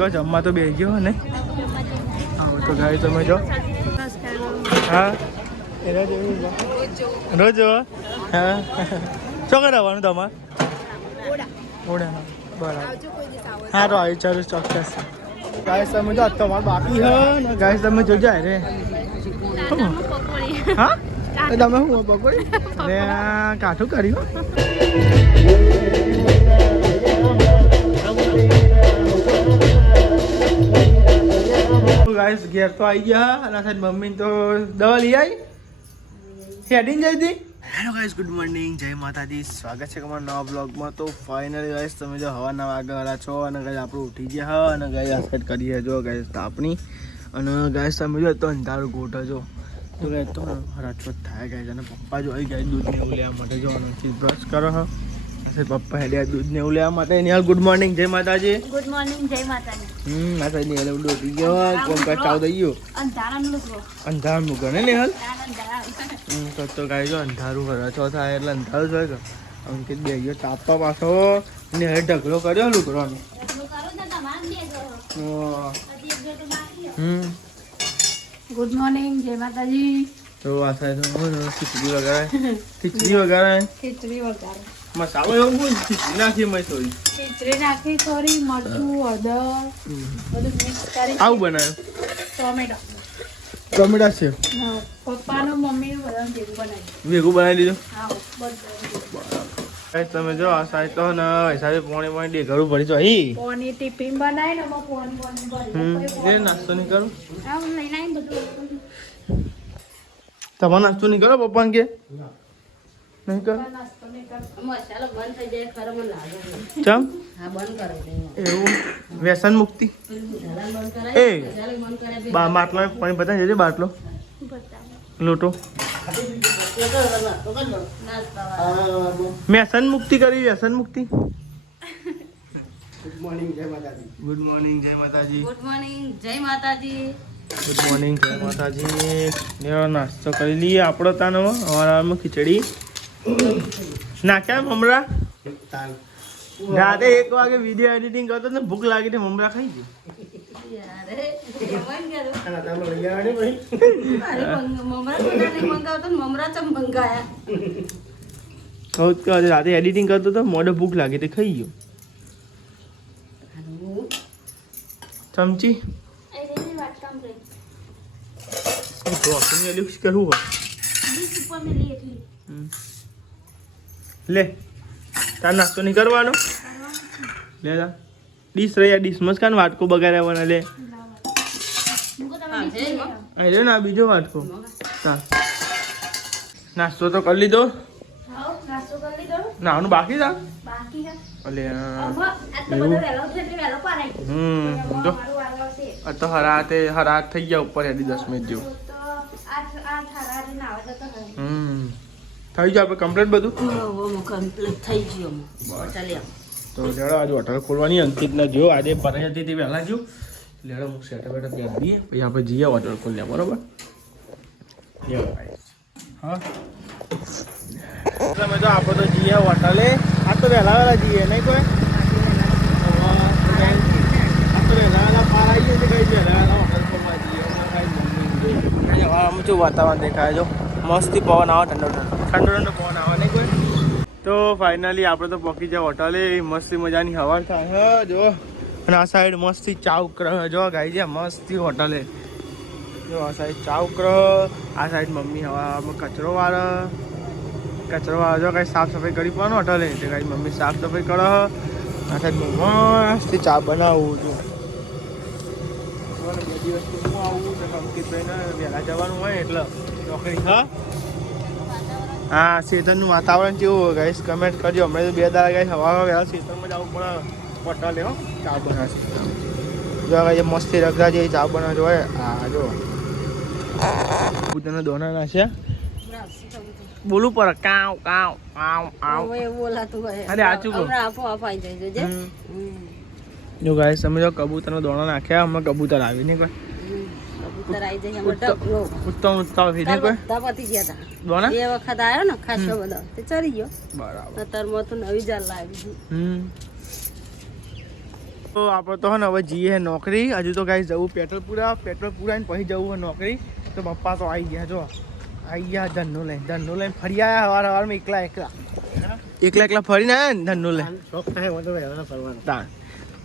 જો જમવા તો બેસી ગયો ને. હા તો ગાઈસ તમે જો હા એના જેવું રોજ હા શું કરાવવાનું તમારે ઓડા બરાબર હા તો આવી ચાલુ ચોક્કસ ગાઈસ તમે જો તમારે બાકી હે ને ગાઈસ તમે જોજો રે હા તમે શું પકોડી અરે કાઠું કર્યું ગાઈસ ઘેર તો આવી ગયા અને સાહેબ મમ્મી તો દવા લઈ આવી હેડીને જઈ હતી. હેલો ગાઈસ ગુડ મોર્નિંગ જય માતાજી સ્વાગત છે તમારા નવા બ્લોગમાં. તો ફાઇનલી ગાઈસ તમે જો હવાના વાગેલા છો અને ગાઈસ આપણે ઉઠી ગયા હા અને ગાઈસ આ સેટ કરીએ જો ગાઈસ તાપણી અને ગાઈસ તમે જો તો અંધારું ગોઠો જો તો ગાઈસ તો રાજપત થાય ગાઈસ અને પપ્પા જો આવી ગયા દૂધ ને એવું લેવા માટે જો અને બ્રશ કરો હા પપ્પા હેડ્યા દૂધ ને એવું લેવા માટે નિહાલ ગુડ મોર્નિંગ જય માતાજી. ગુડ મોર્નિંગ જય માતાજી. માતાજી નિહાલ ઉડો થઈ ગયો કોમ કા ચાવ દઈ ગયો અંધારાનું મૂકો ને નિહાલ તો ગાય જો અંધારું કરે છો થાય એટલે અંધારું જ હોય કે અંકિત બે ગયો તાપવા પાછો ને હવે ઢગલો કર્યો લુકડવાનો ગુડ મોર્નિંગ જય માતાજી. તો આ સાઈડ ખીચડી વગાડે મસાલો એવું બોલ ખીચડી નાખી મેં થોડી ખીચડી નાખી થોડી મરચું હળદર બધું મિક્સ કરી આવું બનાવ્યું ટોમેટો ટમેટા છે પપ્પાનું મમ્મીનું બધાનું ભેગું બનાવ્યું ભેગું બનાવી દીધું. હા બધું તમે જો આ સાઈડ તો ને હિસાબે પોણી દે ઘરું ભરી છો અહીં પોની ટિફિન બનાવી ને પોની એ નાસ્તો નહીં કરું લઈને આવીને બધું તમારે નાસ્તો નહીં કરો પપ્પાને કે નહીં કરો નાસ્તો નહીં કર મસાલો બંધ થઈ જાય ખરો મને લાગે ચમ હા બંધ કરો એવું વ્યસન મુક્તિ એ માટલો પાણી બતાવી દેજે બાટલો લોટો વ્યસન મુક્તિ કરી વ્યસન મુક્તિ. ગુડ મોર્નિંગ જય માતાજી. ગુડ મોર્નિંગ જય માતાજી. ગુડ મોર્નિંગ જય માતાજી. નાસ્તો કરી લઈએ આપણો તાનો અમારામાં ખીચડી નાખ્યા મમરા રાતે 1 વાગે વિડીયો એડિટિંગ કરતો ને ભૂખ લાગી મમરા ખાઈ ગઈ રાતે એડિટિંગ કરતો તો મોઢે ભૂખ લાગી તે ખાઈ ગયો ચમચી કરવું લે તાર નાસ્તો નહીં કરવાનો લે ડીશ રહ્યા ડીશ મસ્કાન વાટકો બગાડ્યા લે અરે ના બીજો વાટકો નાસ્તો તો કરી લીધો નાનું બાકી હતા અલે જો તો હરાત થઈ ગયા ઉપર હેડી 10 મિનિટ જેવું થઈ ગયું આપણે કમ્પ્લીટ બધું થઈ ગયું તો લેડો આજે હોટલ ખોલવાની અંકિતને જો આજે પરજ હતી તે વહેલા જો લેડો હું સેટા બેટા ત્યાં દઈએ પછી આપણે જઈએ હોટલ ખોલ્યા બરોબર હા તમે જો આપણે તો જઈએ હોટલે આ તો વહેલા જઈએ નહીં કોઈ વાતાવરણ દેખાય જો મસ્તી પવન આવે ઠંડો ઠંડો પવન આવે નહીં કોઈ. તો ફાઇનલી આપણે તો પહોંચી જાય હોટલે મસ્તી મજાની હવા થાય હા જો અને આ સાઈડ મસ્તી ચાઉક્ર જો ગાઈ છે મસ્તી હોટલે જો આ સાઈડ ચાઉક્ર આ સાઈડ મમ્મી હવામાં કચરો વાળો જો કાંઈ સાફ સફાઈ કરી પડવાનું હોટલે એટલે કાંઈ મમ્મી સાફ સફાઈ કરો આ સાઈડ મસ્તી ચા બનાવું છું 2 દિવસથી હું આવું તો અંકિતભાઈને વહેલા જવાનું હોય એટલે નોકરી હા શેતનનું વાતાવરણ કેવું હોય ગાઈસ કમેન્ટ કરજો હમણાં તો 2 દાડા ગાઈસ હવા વહેલા શેતનમાં જવું પડે હોટલે હો ચા બનાવશે જો ગાઈ મસ્તી રગડા જેવી ચા બનાવજો હોય હા જો બુધાના દોના નાખ્યા બોલું પર કાવ કાવ આવ આવ બોલાતું હોય અરે આચું આપો અપાઈ જાય છે જો ગાઈસ તમે જો કબૂતરનો દોણા નાખ્યા અમે કબૂતર આવી નહીં કોઈ કબૂતર આવી જાય અમે ડબલો ઉત્તમ ભીને કોઈ દપતી ગયા હતા દોણા 2 વખત આવ્યો ને ખાસો બધો તે ચરી ગયો બરાબર તરમો તો નવી જાલ લાવી તો આપણે તો ને હવે જઈએ નોકરી. હજુ તો ગાઈસ જવું પેટ્રોલ પુરાઈને પછી જવું નોકરી. તો પપ્પા તો આવી ગયા, જો આવી ગયા ધનનું લઈને ફરી આવ્યા સવારમાં એકલા ફરીને આવ્યા ને ધનનું લઈને.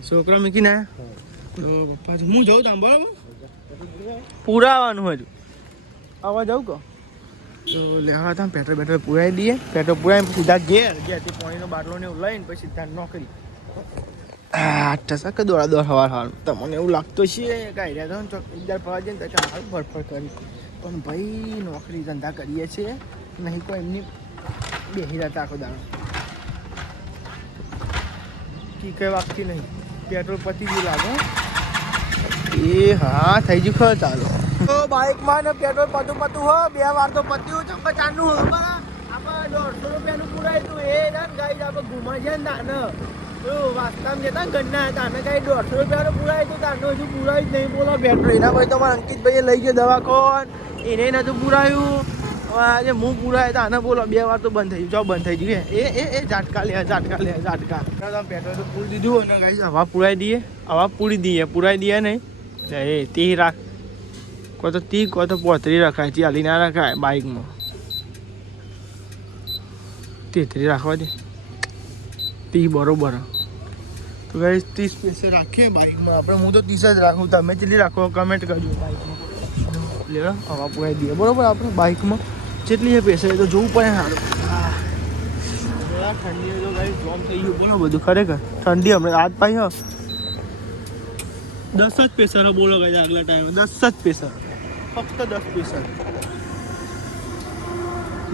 છોકરો મૂકીને આવ્યા તો પપ્પા હું જઉં તામ બરાબર પૂરાવાનું હજુ આવા જાઉં કહો તો લેવા હતા પેટ્રોલ પુરાવી દઈએ. પેટ્રોલ પુરાવીને સીધા ઘેરથી પાણીનો બાટલો ને એવું લઈને પછી સીધા નોકરી. કે દોડા સવાર તમને એવું લાગતું છે કાંઈ રહ્યા તો ચોકીદાર ફરવા જઈને તો સારું ફરફર કરી પણ ભાઈ નોકરી ધંધા કરીએ છીએ નહીં કોઈ એમની બેસી રહેતા આખો દાડો કઈ વાગતી નહીં. પેટ્રોલ પતી ગયું લાગે એ હા થઈ ગયું ખરું. ચાલો તો બાઇકમાં ને પેટ્રોલ પતું હો 2 વાર તો પત્યું ચંપા ચાનું આપણે 150 રૂપિયાનું પુરાયું એ ના ગાઈ આપણે ઘુમા છે ને તાને વાસ્તવમાં જતા ઘરના હતા અને કઈ 150 રૂપિયાનું પુરાય તો તાનો હજુ પુરાયું જ નહીં. બોલો પેટ્રોલ એના પછી તો મારા અંકિતભાઈએ લઈ ગયો દવાખાન એને નહોતું પુરાયું. આજે હું પુરાય તો આને બોલો 2 વાર તો બંધ થઈ ગયું. બંધ થઈ ગયું એ ઝાટકા પેટ્રોલ તો પૂરી દીધું અને કઈ હવા પુરાઈ દઈએ પુરાઈ દઈએ નહીં એ તે રાખ કોઈ તો 30 કોઈ તો 35 રખાય ચાલી ના રખાય બાઇકમાં 33 રાખવા દે 30 બરોબર. તો ગાઈસ 30 પૈસે રાખીએ બાઇકમાં આપણે. હું તો 30 જ રાખું, તમે કેટલી રાખો કમેન્ટ કરજો. બાઇકમાં લે હવા પુરાઈ દઈએ બરોબર આપણે બાઇકમાં જેટલી પૈસા એ તો જોવું પડે સારું. ઠંડી તો ગાઈસ જોમ થઈ ગયું બોલો બધું ખરેખર ઠંડી હમણાં આજ પાઈ 10 જ પૈસા બોલો ગાઈસ આગલા ટાઈમે 10 જ પૈસા ફક્ત 10 પૈસા.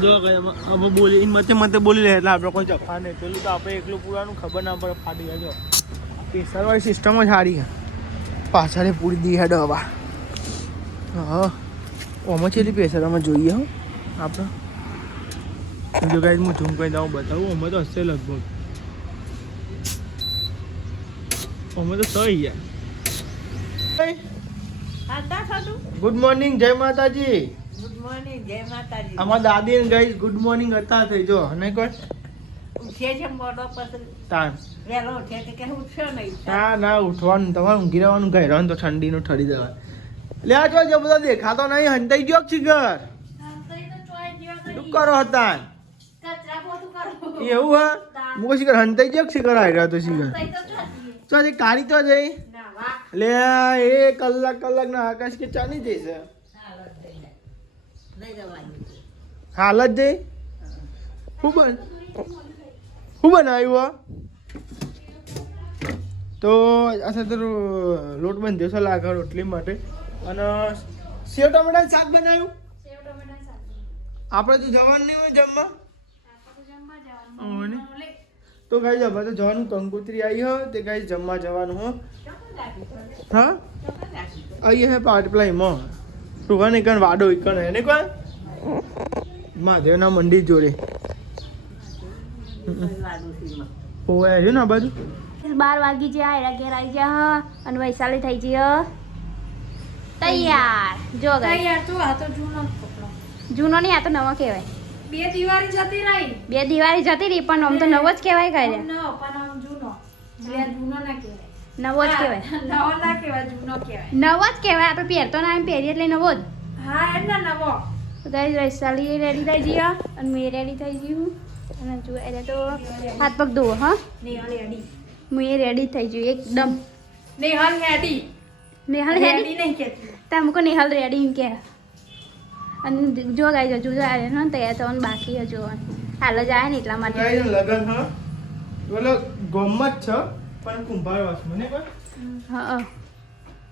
જો ગયા હવે બોલી મતે બોલી લે એટલે આપણે કોઈ જફા નહીં. પેલું તો આપણે એકલું પૂરાનું ખબર ના પડે ફાટી જાય. જો પ્રેશરવાળી સિસ્ટમ જ સારી પાછળ પૂરી દી હેડ હવા. હા ઓમાં છેલ્લી પ્રેશર અમે જોઈએ હો આપણે. જો ગાઈસ હું ઝૂમ કરી દઉં બતાવું અમે તો હશે લગભગ અમે તો સહી ગયા. ગુડ મોર્નિંગ જય માતાજી. ગુડ મોર્નિંગ જય માતાજી. અમારા દાદી ને ગાઈસ ગુડ મોર્નિંગ હતા થઈ જો નહીં કોઈ ઉઠે છે મોડો પછી તાન વેલો ઉઠે કે ઉઠશો નહીં. ના ઉઠવાનું તમારે ઊંઘી રહેવાનું ઘર રહેવાનું તો ઠંડીનું ઠરી જવા. લે આ જો બધા દેખાતો નહીં હંતાઈ ગયો શિખર શું કરો હતા એવું હા હું શિખર હંતાઈ ગયો શિખર આવી રહ્યો તો શિખર તો જે કાળી તો જઈ લે એ કલાક ના આકાશ કે ચાલી જઈશે હાલ જ જઈ શું બનાવ્યું તો અચ્છા તો લોટ બંધ્યો છે લાગે રોટલી માટે અને સેવ ટમેટા શાક બનાવ્યું. આપણે તો જવાનું નહીં હોય જમવા તો ગાઈ આપણે તો જવાનું કંકોત્રી આવી હો તે ગાઈ જમવા જવાનું હો. હા અહીંયા હે પાટપ્લાયમાં સુગન એકન વાડો એકન હે ને કોઈ મહાદેવના મંદિર જોડે ઓય છે ને આ બાજુ 12 વાગી જાય ઘેર આવી જા અને વૈશાલી થઈ ગયો તૈયાર. જો તૈયાર તો આ તો જૂનો કપડો જૂનો નહીં આ તો નવો કહેવાય. 2 દિવાળી જતી રહી 2 દિવાળી જતી રહી પણ આમ તો નવો જ કહેવાય કાલે. ન પણ આમ જૂનો એટલે જૂનો ના કહેવાય. નવો જ કહેવાય. નવો ના કહેવાય જૂનો કહેવાય. નવો જ કહેવાય આપણે પહેરતો ના એમ પહેરીએ એટલે નવો જ. હા એટલે નવો. તો ગાઈસ વૈશાલી રેડી થઈ ગયો અને મેં રેડી થઈ ગયું અને જો એટલે તો હાથ પગ ધોવો હા નેહલ હેડી મેં રેડી થઈ ગયું એકદમ. નેહલ હેડી નેહલ રેડી નહીં કહેતી તમે કો નેહલ રેડી એમ કે અને જો ગાઈસ હજુ જાય ને તૈયાર થવાનું બાકી હજુ હાલ જ આવે ને એટલા માટે લગન હા બોલો ગમત છે પણ કુંભાર વાસ મને હા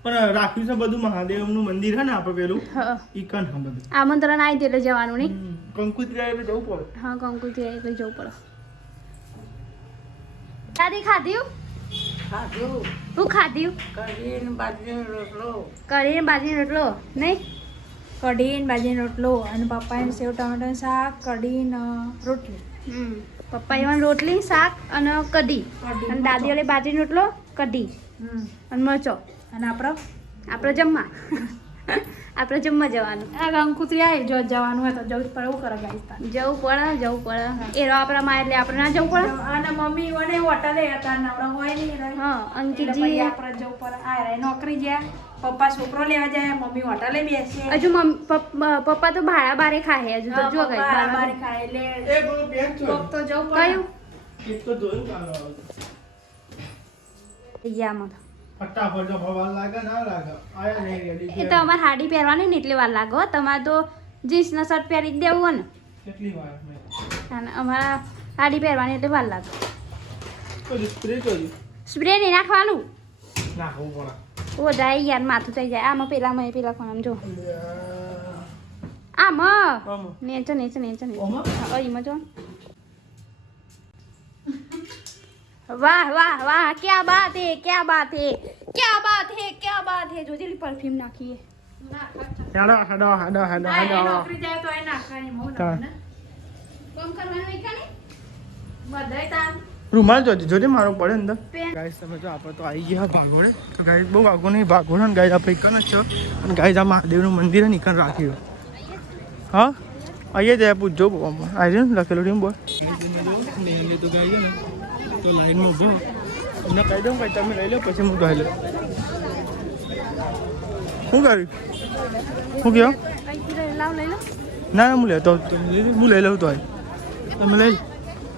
પણ રાખ્યું છે બધું મહાદેવનું મંદિર છે ને આપણે પેલું હા ઈકન હા બધું આમંત્રણ આવી એટલે જવાનું નહીં. કંકુત્રી એટલે જવું પડે. હા કંકુત્રી એટલે જવું પડે. દાદી ખાધ્યું ખાધું શું ખાધ્યું? કઢીને બાજરીનો રોટલો કરીને બાજરીનો રોટલો નહીં કઢીને બાજરીનો રોટલો અને પપ્પાને સેવ ટમેટાનું શાક કઢીને રોટલી. પપ્પા એમાં રોટલી શાક અને કઢી અને દાદી ઓલે બાજરીનો રોટલો કઢી અને મરચો અને આપણો આપણે જમવા આપણે જમવા જવાનું. આ અંકુતરી આવી જો જવાનું હોય તો જવું જ પડે. એવું કરે ગાઈસ. જવું પડે એરો આપણામાં એટલે આપણે ના જવું પડે. અને મમ્મી ઓને હોટલે હતા નવરા હોય નહીં. હા અંકિતજી પછી આપણે જવું પડે. આ રે નોકરી જાય, પપ્પા છોકરો લેવા જાય, મમ્મી હોટલે બેસે. હજુ પપ્પા તો ભાડા બારે ખાય હજુ તો જો ગઈ બારે ખાય એટલે એ બોલો બેન છો કોક તો જવું પડે. કયું એક તો જોયું કાલો યામાં ફટાફટ જો ભવા લાગે ના લાગે આયા નહીં રેડી એ તો અમારે હાડી પહેરવાની ને એટલી વાર લાગે હો. તમારે તો જીન્સનો શર્ટ પહેરી જ દેવું હોય ને. કેટલી વાર મેં અને અમારા હાડી પહેરવાની એટલે વાર લાગે. તો સ્પ્રે કરી સ્પ્રે નહીં નાખવાનું. ના હું પણ ઓ જાય યાર માથું થઈ જાય. આમાં પેલા કોણ જો આમાં આમાં. નીચે ઓમાં? અહીંમાં જો. વાહ क्या बात है જો જેલી પરફ્યુમ નાખીએ. હેડો નોકરી જાય તો એ નાખવાની મો હા. ને કોમ કરવાનું હોય કે બધાય તાર રૂમાલ જોજે મારો પડે અંદર પેન. ગાઈસ તમે જો આપણે તો આવી ગયા ભાગોળે. તો ગાઈસ બહુ આગો નહીં ભાગોળે ને ગાઈસ આપણે એકન જ છો. અને ગાઈસ આ મહાદેવનું મંદિર છે નીકળ રાખ્યું. હા અહીંયા જાય પૂછજો આવી ને લખેલું ટીમ બોલ તો ગાઈ ને તો લાઈનમાં ઉભો એમને કહી દઉં ભાઈ તમે લઈ લો પછી હું કહી લઉં. શું કર્યું શું કહો? લાવ લઈ લો. ના હું લેતો હું લઈ લઉં તો તમે લઈ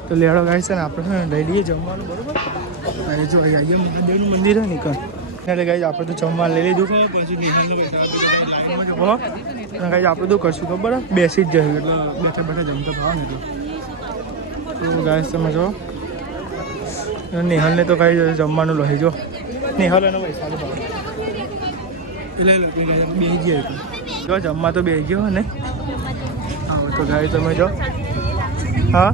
તો લેડો ગાય છે ને આપણે લઈ લઈએ જમવાનું બરોબર. અરે જો અહીંયા મહાદેવનું મંદિર છે નીકળ એટલે ગાય આપણે તો જમવાનું લઈ લીધું પછી નિહાળનો પૈસા જવો અને ગાય આપણે તો કરશું ખબર બેસી જ જઈએ એટલે બેઠા જમતા ભાવ ને એટલે તો ગાય તમે જો નિહાલને તો કાંઈ જમવાનું લઈ જો નિહાલ એનો પૈસા ભાવ એટલે બે ગયા જો જમવા તો બે ગયો ને હા તો ગાય તમે જો હા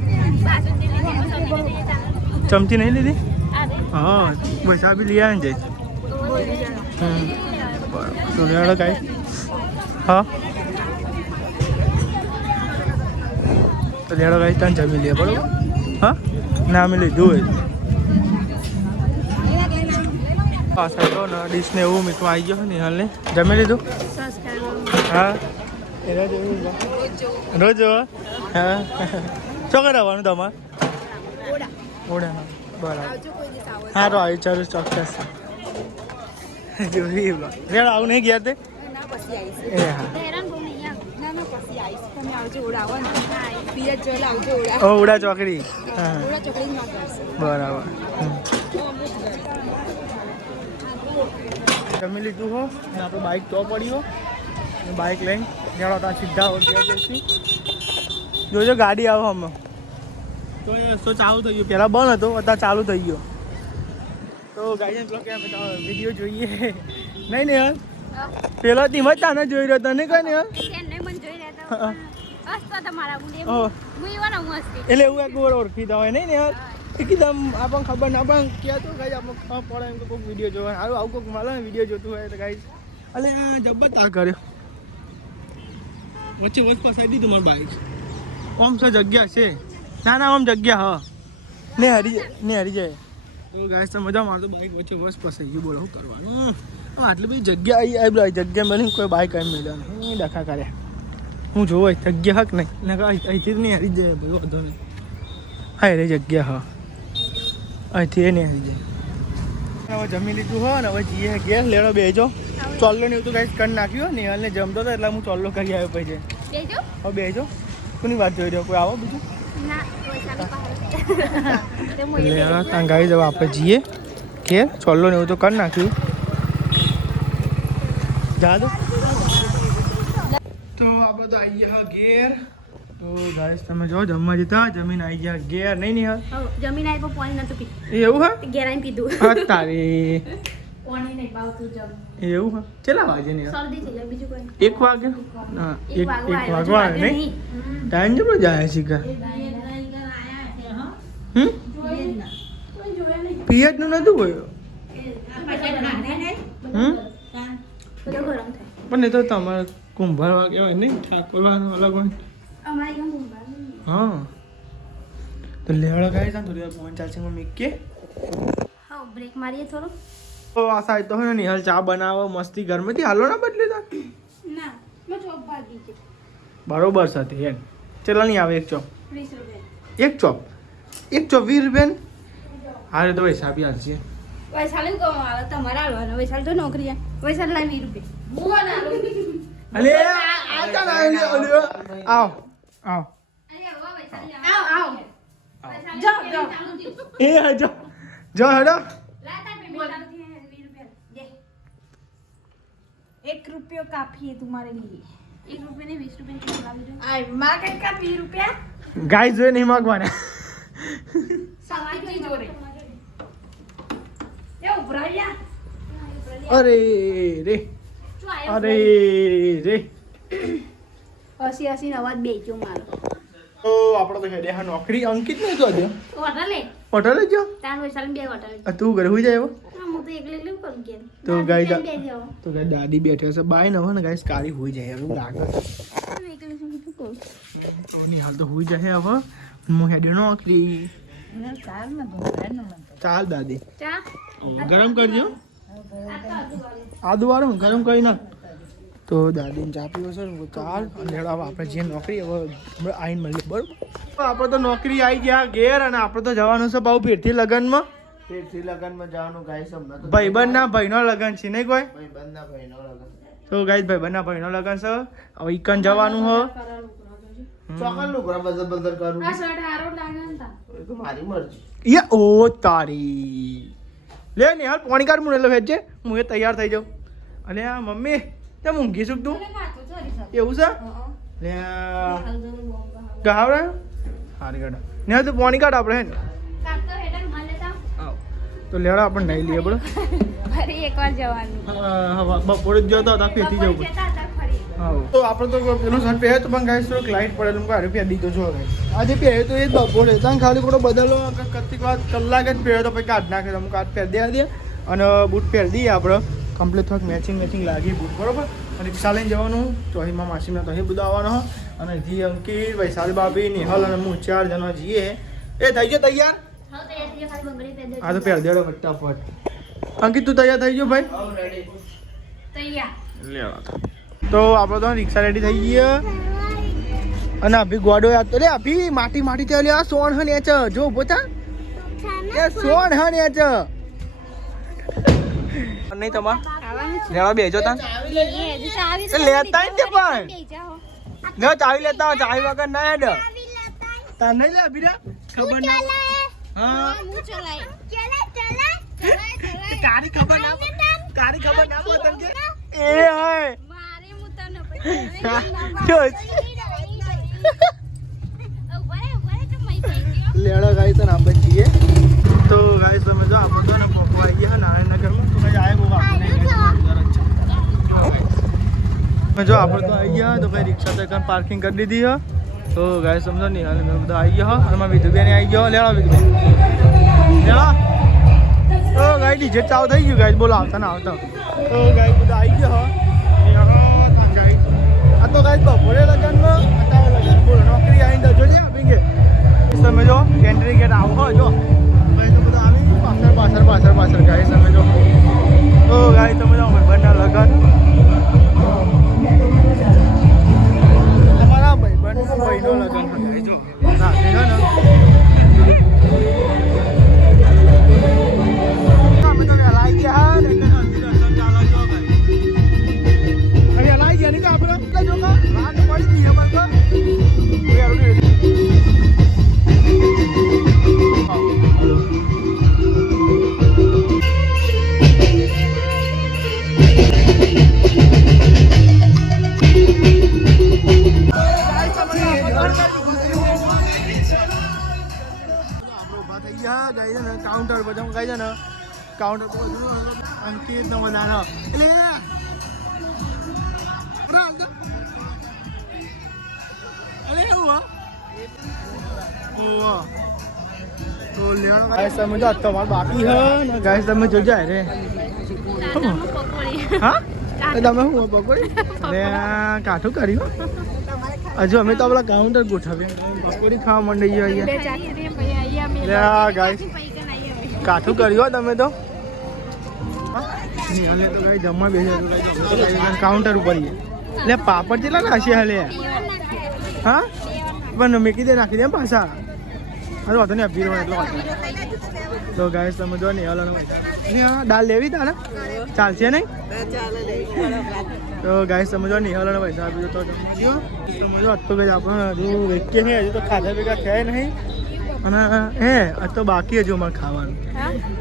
ચમચી નહીં લીધી હા પૈસા બી લઈ આવે ને જાય બરાબર તો લેવાડો કાંઈ હા તો લેવાડો કાંઈ ત્યાં જમી લે બરાબર હા ના અમે લીધું હોય પાછળ તો ને ડીશને એવું મીઠું આવી ગયો ને હાલને જમી લીધું હા એના જેવું રોજ હા શું કરાવવાનું તમારે ઓડા બરાબર હા તો આવી ચાલુ ચોક્કસ જોઈ રેડ આવું નહીં ગયા તે એ હા ઓડા ચોકડી હા બરાબર જમી લીધું હો ને આપણે બાઇક તો પડી હો બાઇક લઈને જાણો ત્યાં સીધા હોતી જઈશું જોજો ગાડી આવો અમે તો રસ્તો ચાલુ થઈ ગયો પહેલાં બંધ હતો અત્યારે ચાલુ થઈ ગયો તો ગાડી પેલો કે વિડીયો જોઈએ નહીં ને યાર પેલો ટીમ જ તાને જોઈ રહ્યો તને કઈ ને યાર એટલે એવું એક વાર ઓળખીતા હોય નહીં ને યાર એકદમ આપણને ખબર ના પણ ક્યાં તો ગાઈ આપણે ખબર પડે એમ કે કોઈક વિડીયો જોવા સારું આવું કોઈક મળે ને વિડીયો જોતું હોય તો ગાઈ એટલે જબ્બર તાર કર્યો વચ્ચે ફસાઈ દીધું મારું બાઈક આમ તો જગ્યા છે ના આમ જગ્યા હા ને હરી જાય તો ગાય તો મજા મારતો બાઈક વચ્ચે ફસાઈ ગયું બોલો શું કરવાનું આટલી બધી જગ્યા આવી જગ્યા મળીને કોઈ બાઈક આવી મળ્યા નહીં ડખા કર્યા હું જોવો જગ્યા હક નહીં ને અહીંથી નહીં હરી જાય ભાઈ વાંધો નહીં હા રે જગ્યા હા અહીંથી એ નહીં હરી જાય હવે જમી લીધું હોય ને હવે જઈએ ઘેર લેડો બેજો ચોલ્લો ને એવું તો કાંઈ કરી નાખ્યું ને હાલને જમતો હતો એટલે હું ચોલ્લો કરી આવ્યો પછી હવે બેજો કોની વાત જોઈ રહ્યો કોઈ આવો બીજું ત્યાં ગાઈ જવા આપણે જઈએ ઘેર ચોલ્લો ને એવું તો કરી નાખ્યું જા દો તો આપણે તો આવી ગયા ઘેર તો ગાઈસ તમે જો જમવા જતા જમીન આવી ગયા ઘેર નહીં નહીં જમીન આવી પણ પાણી નતું પીધું એવું હા ઘેર આવીને પીધું હા તારી પાણી નહીં ભાવતું જમ. એવું હા કેટલા વાગે ને શરદી થઈ જાય બીજું કોઈ 1 વાગે હા 1 વાગવા નહીં ટાઈમ જેટલો જાય છે કે પિયત નું નતું કોઈ બધું ગરમ થાય પણ એ તો તમારે કુંભાર વાગે હોય નહીં ઠાકોરવાનું અલગ હોય અમારે કેમ ઊંઘવા હા તો લેવડો ગાઈ છે થોડી વાર ફોન ચાલશે હું મીકે હા બ્રેક મારીએ થોડો તો આ સાઈડ તો હોય ને હાલ ચા બનાવો મસ્તી ઘરમાંથી હાલો ના બદલે તા બરોબર છે તે એમ ચેલા નહીં આવે એક ચોપ 20 રૂપિયા એક ચોપ 20 રૂપિયા હારે તો હિસાબી હાલશે વૈશાલી કોમ આવે તમારા હાલવાનો વૈશાલ તો નોકરી વૈશાલ લાવ 20 રૂપિયા બુવા ના લો અલે આ ચાલ આવ આવ આવ જાઓ જાઓ એ જો હેડો ₹1 काफी है तुम्हारे लिए। 1 रुपये ने 20 रुपये की लावी दो आय मार्केट का 20 रुपया ગાય જોઈ નહીં માગવાના સવાઈ જોરે ये उभराया અરે રે અરે રે 80 નવાજ બેચ્યો મારો તો આપણે તો હેડે હા નોકરી અંકિત ને તો દે હોટલે હોટલે જો તાન વૈશાલ બે હોટલે તું ઘરે હોઈ જાય હું તો એકલે એકલે કરું કે તો ગાય તો ગાય દાદી બેઠે છે બાય ન હોય ને ગાય કાળી હોઈ જાય એવું લાગે છે એકલે શું કરું તો ની હાલ તો હોઈ જાય હવે હું હેડે નોકરી ચાલ દાદી ચા ગરમ કરજો આદુ વાળું ગરમ કરી નાખ તો દાદીને ચા પીવો છે ને ચાલ અને હેડો હવે આપણે જે નોકરી હવે હમણાં આવીને મળીએ બરોબર આપણે તો નોકરી આવી ગયા ઘેર અને આપણે તો જવાનું છે પાછું ફેરથી લગ્નમાં જવાનું ગાઈસ હમણાં તો ભાઈબંધના ભાઈનો લગ્ન છે નહીં કોઈ ભાઈબંધના ભાઈનો લગન તો ગાઈસ ભાઈબંધના ભાઈનો લગ્ન છે હવે ઈકન જવાનું હો ચોકન લુકરા બદર કરું આ શર્ટ હારો લાગે ને તા એ તો મારી મરજી યા ઓ તારી લે ને હાલ પાણી કાઢ મુને લે ભેજે હું એ તૈયાર થઈ જાઉં અલે આ મમ્મી તે ઊંઘી છું તું એવું છે લે ગાવડા હારી ગાડા ને તો પાણી કાઢ આપણે હે ને કાતો હેડર માં લેતા આવ તો લેડા આપણે નહીં લઈએ બરો ફરી એકવાર જવાનું બપોરે જ જતો હતા ફેથી જવું પડે જતા હતા ફરી હા તો આપણે તો પેલું શર્ટ પહેરે તો પણ ગાઈસ થોડુંક લાઈટ પડેલું કાઢ રૂપિયા દીધો છો ગાઈસ આજે પહેરે તો એ જ બપોરે ત્યાં ખાલી થોડો બદલો કતિક વાર કલાક જ પહેરે તો પછી કાઢ નાખે અમુક કાઢ પહેરી દે અને બૂટ પહેરી દઈએ આપણે કમ્પ્લીટ થોડુંક મેચિંગ લાગી બૂટ બરોબર અને રિક્ષા લઈને જવાનું ચોહીમાં માસીમાં તો અહીં બધું આવવાનો અને જી અંકિત વૈશાલ ભાભી નિહલ અને હું 4 જણા જઈએ એ થઈ ગયો તૈયાર હા તો એ ખાલી બંગડી પહેર દે આ તો પહેરી દેડો ફટાફટ અંકિત તું તૈયાર થઈ ગયો ભાઈ તૈયાર લેવા તો આપણે તો રિક્ષા રેડી થઈ ગઈ અને અભી ગોડો યાદ તો લે અભી માટી ચાલી આ સોણ હને છે જો પોતા એ સોણ હને છે નહીં તમાર લેવા બેજો તા લેતા ને પણ લે ચાવી લેતા ચાવી વગર ના હેડ તા નહીં લે અભી ખબર ના હા કારી ખબર ના પતંગ કે એ હોય લેડા ગાઈ તો આપણે છીએ તો ગાઈસ તમે જો આપણે તો ને પોકો આવી ગયા નારાયણનગરમાં તો ગાઈ આય બહુ આપણે જો આપણે તો આવી ગયા તો કઈ રિક્ષા તો એકમ પાર્કિંગ કરી દીધી હે તો ગાઈસ સમજો ને હાલ મેં બધા આવી ગયા અને મારા વિધુબેન આવી ગયો લેડા વિધુબેન લેડા તો ગાઈ ડીજે ચાવ થઈ ગયું ગાઈસ બોલો આવતા ના આવતા તો ગાઈ બધા આવી ગયા આ તો ગાઈસ બપોરે લગનમાં અત્યારે લગન બોલો નોકરી આવીને જોજે આપીને તમે જો એન્ટ્રી ગેટ આવો જો ભાઈ તો બધા આવી પાછળ ગાઈસ તમે જો તો ગાઈ તમે જો ભાઈબંધના લગન તમારા ભાઈનો લગન ગાઈ જો સાથે છે ને અમે તો વહેલા આવી ગયા ને એટલે હલ્દી રસમ ચાલે જો ગાઈ અહીંયા લાઈ ગયા નહીં તો આપણે જો રાત પડી ગઈ અમાર તો કાઉન્ટર બધા ગાઈ છે ને કાઉન્ટર અંકિત ને બધા એટલે અરે એવું તો લેવાનો ગાઈસ તમે જો તમાર બાકી હે ને ગાઈસ તમે જોજો રે હા તમે હું પકોડી લે કાઠું કર્યું હજુ અમે તો આપણા કાઉન્ટર ગોઠવીએ પકોડી ખાવા માંડી ગયો અહીંયા ગાઈસ કાઠું કર્યું તમે તો હાલે તો કઈ જમવા બેસી કાઉન્ટર ઉપર લે પાપડ કેટલા નાખી હાલે હા પણ મેકી દે નાખી દે પાછા હા વાંધો નહીં અભી એટલો વાંધો તો ગાઈસ તમે જો ને હલાનો દાળ લેવી તા ને ચાલશે નહીં તો ગાઈસ તમે જો ને હલાનો પૈસા આપી દો તો તમે જો તો ગાઈસ આપણે હજુ વેચીએ નહીં હજુ તો ખાધા ભેગા થયા નહીં અને હે આજ તો બાકી હજુ અમારે ખાવાનું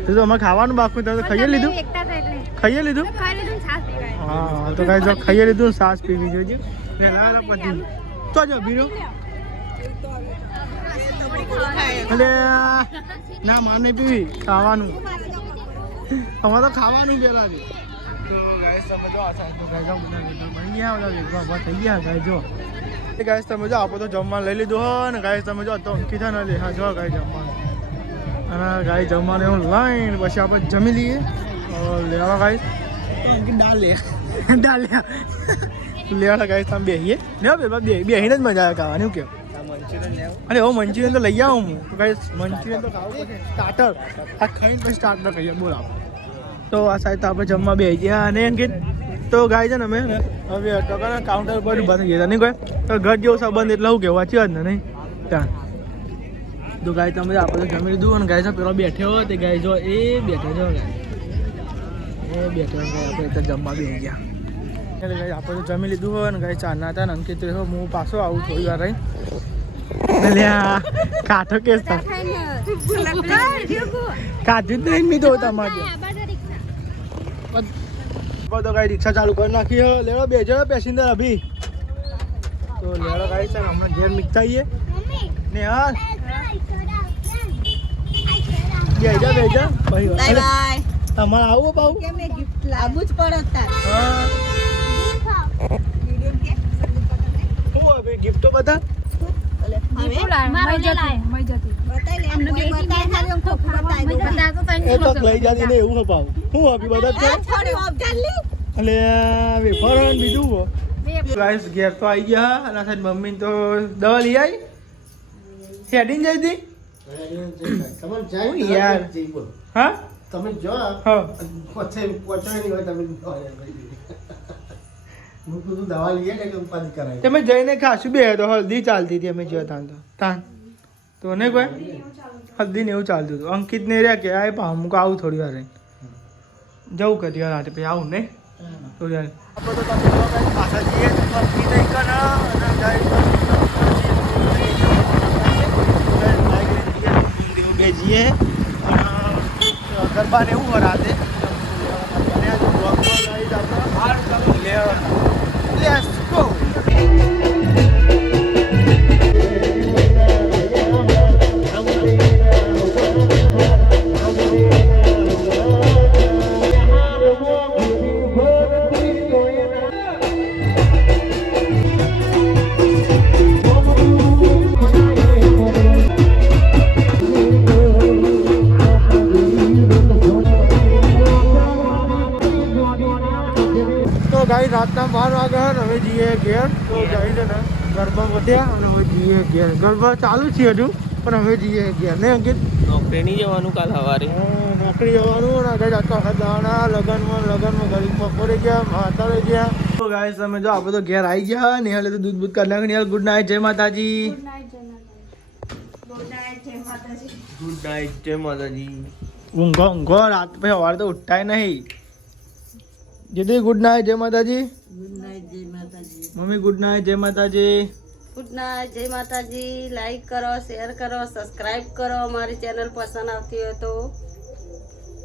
તો અમારે ખાવાનું બાકી તમે ખાઈએ લીધું ખાઈએ લીધું હા તો ગાઈસ જો ખાઈએ લીધું સાસ પીવી જોઈએ પહેલા પછી તો જો બીરો અલે ના માને પીવી ખાવાનું અમારે તો ખાવાનું પેલા છે તો ગાઈસ તમે જો આ સાઈડ તો ગાઈસ બધા વિડિયો બની ગયા બધા વિડિયો થઈ ગયા ગાઈસ જો ગાઈસ તમે જો આપણે તો જમવાનું લઈ લીધું હો ને ગાઈસ તમે જો તો કીધા ન લે હા જો ગાઈસ જમવાનું અને ગાઈસ જમવાનું એવું લઈને પછી આપણે જમી લઈએ લેવા ગાઈસ દાળ લે લેવા ગાઈસ તમે બેહીએ ને બેહીને જ મજા આવે ખાવાની કેમ અરે ઓ મંચુરિયન તો લઈ આવું હું ગાઈસ મંચુરિયન તો ખાવું પડે સ્ટાર્ટર આ ખાઈને પછી સ્ટાર્ટર કહીએ બોલ તો આ સાઈડ તો આપણે જમવા બેસી ગયા અને એમ કે તો ગાય છે ને અમે હવે ટકાના કાઉન્ટર પર ઊભા થઈ ગયા નહીં કોઈ તો ઘર જેવો સંબંધ એટલે હું કહેવું વાંચી વાત ને નહીં ત્યાં તો ગાય તમે આપણે તો જમી લીધું અને ગાય છે પેલો બેઠ્યો તે ગાય જો એ બેઠો છો એ બેઠો આપણે એટલે જમવા બેસી ગયા એટલે ગાય આપણે તો જમી લીધું હોય ને ગાય ચારના હતા ને અંકિત હું પાછો આવું થોડી વાર રહી કાઠો કેસ કાઢ્યું જ નહીં મીધો તમારે તો ગાઈ રિક્ષા ચાલુ કરી નાખી લેડો બેજો પેસેન્જર અભી તો લેડો ગાઈ છે હમણાં ઘેર નીકળતા આવીએ ને યાર બેજા ભાઈ તમારે આવું પાઉ લાવવું જ પડે ગિફ્ટ તો બધા એ તો લઈ જતી ને એવું પાઉ હું અભી બધા એટલે વેફર બીજું ગાઈસ ઘેર તો આવી ગયા અને સાહેબ મમ્મી તો દવા લઈ આવી હેડીને જઈ હતી યાર હા તમે જો હા પછી પહોંચાડી હોય તમે હું કીધું દવા લઈએ ને ઉપાધિ કરાય તમે જઈને ખાસું બે તો હલ્દી ચાલતી હતી અમે જ્યાં તાન તો નહીં કોઈ હલ્દી ને એવું ચાલતું હતું અંકિત ને રહ્યા કે આ પા અમુક આવું થોડી વાર જવું કરી રાતે પછી આવું નહીં થોડી વાર આપણે તો પાછા જઈએ બે જઈએ ગરબા ને એવું રાતે Let's go! ગાઈ રાતના 12 વાગ્યા ને હવે જઈએ ઘેર તો ગાઈ છે ને ગરબા વધ્યા અને હવે જઈએ ઘેર ગરબા ચાલુ છે હજુ પણ હવે જઈએ ઘેર ને અંકિત નોકરી નહીં જવાનું કાલ સવારે નોકરી જવાનું ને આગળ આખા દાણા લગનમાં ગરીબ બપોરે ગયા માતારે ગયા તો ગાઈ તમે જો આપણે તો ઘેર આવી ગયા નિહાલે તો દૂધ કરી નાખ્યું નિહાલ ગુડ નાઇટ જય માતાજી ગુડ નાઇટ જય માતાજી ઊંઘો રાત પછી સવારે તો ઉઠાય નહીં જીદી ગુડ નાઇટ જય માતાજી મમ્મી ગુડ નાઇટ જય માતાજી ગુડ નાઇટ જય માતાજી લાઈક કરો શેર કરો સબસ્ક્રાઇબ કરો અમારી ચેનલ પસંદ આવતી હોય તો